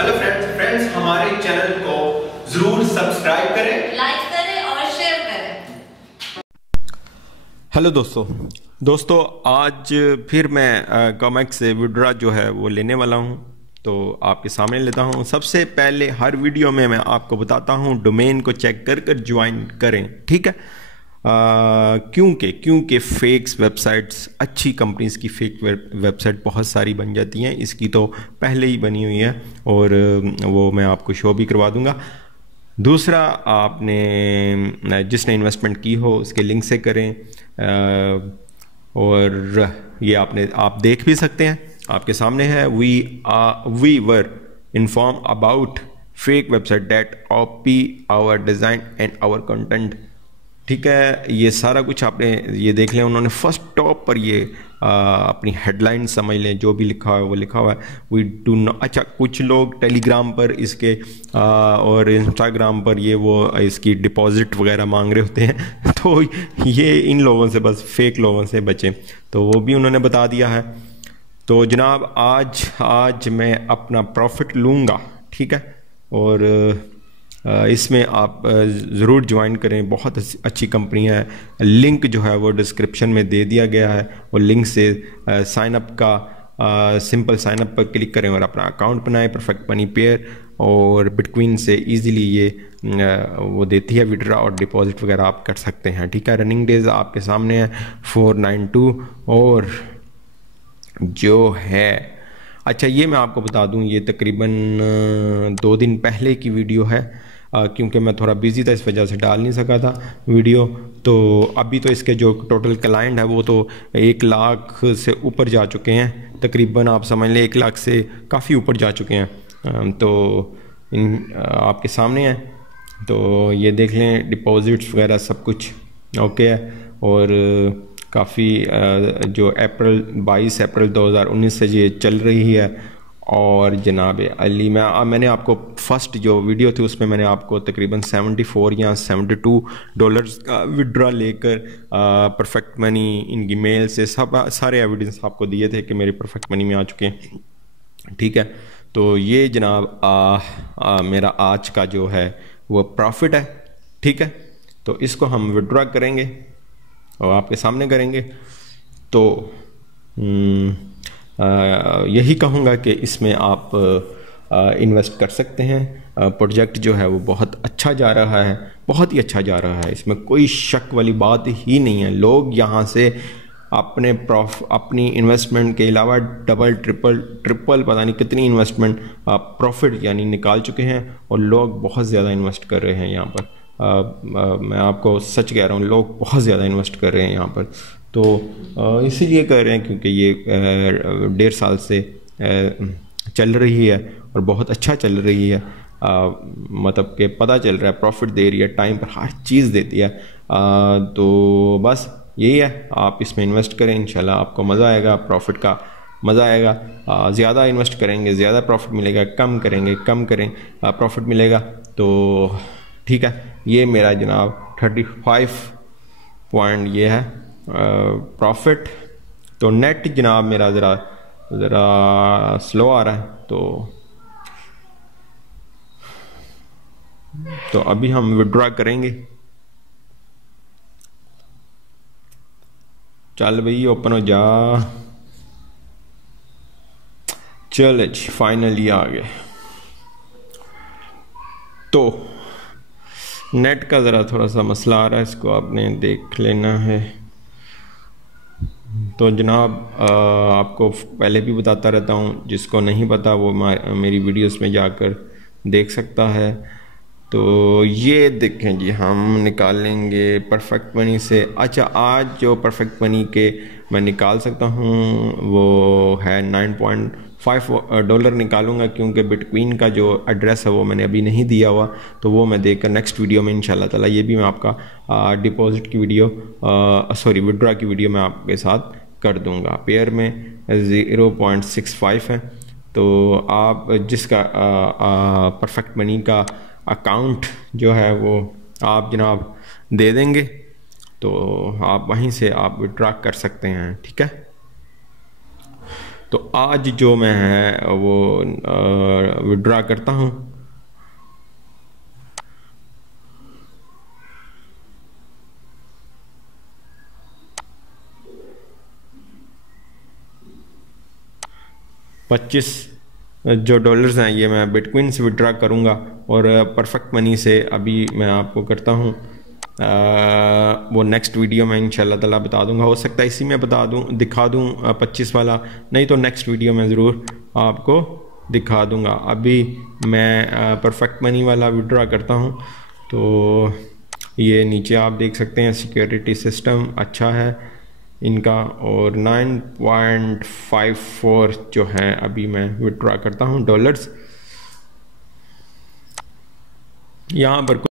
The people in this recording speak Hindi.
हेलो फ्रेंड्स हमारे चैनल को जरूर सब्सक्राइब करें, लाइक करें और शेयर करें। हेलो दोस्तों आज फिर मैं कॉमेक्स से विड्रा जो है वो लेने वाला हूँ, तो आपके सामने लेता हूँ। सबसे पहले हर वीडियो में मैं आपको बताता हूँ डोमेन को चेक कर ज्वाइन करें, ठीक है। क्योंकि फेक्स वेबसाइट्स, अच्छी कंपनीज की फेक वेबसाइट बहुत सारी बन जाती हैं। इसकी तो पहले ही बनी हुई है और वो मैं आपको शो भी करवा दूंगा। दूसरा, आपने जिसने इन्वेस्टमेंट की हो उसके लिंक से करें, और ये आप देख भी सकते हैं, आपके सामने है। We were inform about fake website that copy our design and our content, ठीक है। ये सारा कुछ आपने ये देख लें। उन्होंने फर्स्ट टॉप पर ये अपनी हेडलाइन समझ लें, जो भी लिखा हुआ है वो लिखा हुआ है। वी डू नॉट, अच्छा कुछ लोग टेलीग्राम पर इसके और इंस्टाग्राम पर ये वो इसकी डिपॉजिट वगैरह मांग रहे होते हैं, तो ये इन लोगों से, बस फेक लोगों से बचें, तो वो भी उन्होंने बता दिया है। तो जनाब आज मैं अपना प्रॉफिट लूँगा, ठीक है। और इसमें आप ज़रूर ज्वाइन करें, बहुत अच्छी कंपनी है। लिंक जो है वो डिस्क्रिप्शन में दे दिया गया है, और लिंक से साइन अप का सिंपल साइन अप पर क्लिक करें और अपना अकाउंट बनाएं। परफेक्ट मनी पेयर और बिटकॉइन से इजीली ये वो देती है विड्रा और डिपॉजिट वगैरह आप कर सकते हैं, ठीक है। रनिंग डेज आपके सामने है 492, और जो है, अच्छा ये मैं आपको बता दूं, ये तकरीबन 2 दिन पहले की वीडियो है, क्योंकि मैं थोड़ा बिजी था, इस वजह से डाल नहीं सका था वीडियो। तो अभी तो इसके जो टोटल क्लाइंट है वो तो 1 लाख से ऊपर जा चुके हैं, तकरीबन आप समझ लें 1 लाख से काफ़ी ऊपर जा चुके हैं। तो आपके सामने है, तो ये देख लें, डिपॉजिट्स वगैरह सब कुछ ओके है। और काफ़ी जो 22 अप्रैल 2019 से ये चल रही है। और जनाब अली, मैंने आपको फर्स्ट जो वीडियो थी उसमें मैंने आपको तकरीबन 74 या $72 का विड्रा लेकर परफेक्ट मनी इनकी मेल से सारे एविडेंस आपको दिए थे कि मेरे परफेक्ट मनी में आ चुके हैं, ठीक है। तो ये जनाब मेरा आज का जो है वो प्रॉफिट है, ठीक है। तो इसको हम विड्रा करेंगे और आपके सामने करेंगे। तो यही कहूँगा कि इसमें आप इन्वेस्ट कर सकते हैं। प्रोजेक्ट जो है वो बहुत अच्छा जा रहा है, बहुत ही अच्छा जा रहा है, इसमें कोई शक वाली बात ही नहीं है। लोग यहाँ से अपनी इन्वेस्टमेंट के अलावा डबल ट्रिपल पता नहीं कितनी इन्वेस्टमेंट प्रॉफिट यानी निकाल चुके हैं, और लोग बहुत ज़्यादा इन्वेस्ट कर रहे हैं यहाँ पर। मैं आपको सच कह रहा हूँ, लोग बहुत ज़्यादा इन्वेस्ट कर रहे हैं यहाँ पर। तो इसीलिए कर रहे हैं क्योंकि ये 1.5 साल से चल रही है और बहुत अच्छा चल रही है। मतलब कि पता चल रहा है, प्रॉफिट दे रही है, टाइम पर हर चीज़ देती है। तो बस यही है, आप इसमें इन्वेस्ट करें, इंशाल्लाह आपको मज़ा आएगा, प्रॉफिट का मज़ा आएगा। ज़्यादा इन्वेस्ट करेंगे ज़्यादा प्रॉफिट मिलेगा, कम करेंगे कम प्रॉफिट मिलेगा। तो ठीक है, ये मेरा जनाब 35 पॉइंट ये है प्रॉफिट। तो नेट जनाब मेरा ज़रा स्लो आ रहा है, तो अभी हम विड्रॉ करेंगे। चल भाई ओपन हो जा, चल जी फाइनली आ गए। तो नेट का ज़रा थोड़ा सा मसला आ रहा है, इसको आपने देख लेना है। तो जनाब आपको पहले भी बताता रहता हूँ, जिसको नहीं पता वो मेरी वीडियोस में जाकर देख सकता है। तो ये देखें जी, हम निकालेंगे परफेक्ट मनी से। अच्छा, आज जो परफेक्ट मनी के मैं निकाल सकता हूँ वो है $9.5 निकालूंगा, क्योंकि बिटकॉइन का जो एड्रेस है वो मैंने अभी नहीं दिया हुआ, तो वो मैं देकर नेक्स्ट वीडियो में इंशाल्लाह ताला, ये भी मैं आपका डिपॉजिट की वीडियो विड्रॉ की वीडियो मैं आपके साथ कर दूंगा। पेयर में 0.65 है। तो आप जिसका परफेक्ट मनी का अकाउंट जो है वो आप जनाब दे देंगे, तो आप वहीं से आप विड्रॉ कर सकते हैं, ठीक है। तो आज जो मैं है वो विड्रॉ करता हूँ। $25 जो डॉलर्स हैं ये मैं बिटकॉइन से विड्रॉ करूँगा और परफेक्ट मनी से अभी मैं आपको करता हूँ। वो नेक्स्ट वीडियो में इंशाल्लाह ताला बता दूंगा। हो सकता है इसी में दिखा दूं 25 वाला, नहीं तो नेक्स्ट वीडियो में ज़रूर आपको दिखा दूंगा। अभी मैं परफेक्ट मनी वाला विड्रॉ करता हूं। तो ये नीचे आप देख सकते हैं सिक्योरिटी सिस्टम अच्छा है इनका, और 9.54 जो है अभी मैं विड्रॉ करता हूं डॉलर्स। यहाँ पर